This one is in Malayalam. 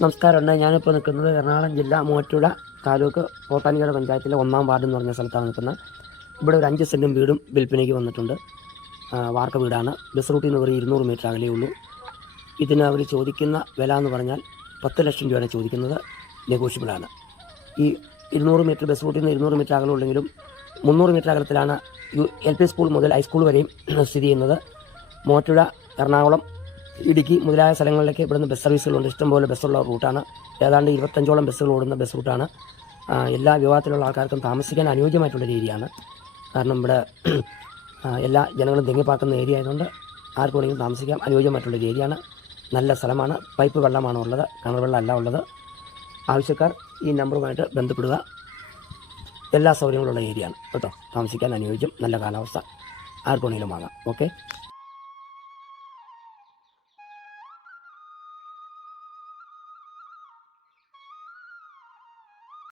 നമസ്കാരമുണ്ട്. ഞാനിപ്പോൾ നിൽക്കുന്നത് എറണാകുളം ജില്ല മൂവാറ്റുപുഴ താലൂക്ക് പോത്താനിക്കര പഞ്ചായത്തിലെ 1-ാം വാർഡ് എന്ന് പറഞ്ഞ സ്ഥലത്താണ് നിൽക്കുന്നത്. ഇവിടെ ഒരു 5 സെൻറ്റും വീടും വിൽപ്പനയ്ക്ക് വന്നിട്ടുണ്ട്. വാർക്ക വീടാണ്. ബസ് റൂട്ടിൽ നിന്ന് ഒരു 200 മീറ്റർ അകലേ ഉള്ളൂ. ഇതിന് അവർ ചോദിക്കുന്ന വില എന്ന് പറഞ്ഞാൽ 10 ലക്ഷം രൂപയാണ് ചോദിക്കുന്നത്. നെഗോഷ്യബിളാണ്. ഈ 200 മീറ്റർ ബസ് റൂട്ടിൽ നിന്ന് 200 മീറ്റർ അകലമുള്ളെങ്കിലും 300 മീറ്റർ അകലത്തിലാണ് LP സ്കൂൾ മുതൽ ഹൈസ്കൂൾ വരെയും സ്ഥിതി ചെയ്യുന്നത്. മൂവാറ്റുപുഴ, എറണാകുളം, ഇടുക്കി മുതലായ സ്ഥലങ്ങളിലേക്ക് ഇവിടുന്ന് ബസ് സർവീസുകളുണ്ട്. ഇഷ്ടംപോലെ ബസ്സുള്ള റൂട്ടാണ്. ഏതാണ്ട് 25ഓളം ബസ്സുകൾ ഓടുന്ന ബസ് റൂട്ടാണ്. എല്ലാ വിഭാഗത്തിലുള്ള ആൾക്കാർക്കും താമസിക്കാൻ അനുയോജ്യമായിട്ടുള്ളൊരു ഏരിയയാണ്. കാരണം ഇവിടെ എല്ലാ ജനങ്ങളും തിങ്ങിപ്പാർക്കുന്ന ഏരിയ ആയതുകൊണ്ട് ആർക്ക് വേണമെങ്കിലും താമസിക്കാം. അനുയോജ്യമായിട്ടുള്ളൊരു ഏരിയയാണ്. നല്ല സ്ഥലമാണ്. പൈപ്പ് വെള്ളമാണ് ഉള്ളത്, കിണർ വെള്ളം അല്ല ഉള്ളത്. ആവശ്യക്കാർ ഈ നമ്പറുമായിട്ട് ബന്ധപ്പെടുക. എല്ലാ സൗകര്യങ്ങളുള്ള ഏരിയയാണ് കേട്ടോ. താമസിക്കാൻ അനുയോജ്യം, നല്ല കാലാവസ്ഥ, ആർക്ക് വേണമെങ്കിലും വാങ്ങാം. ഓക്കെ.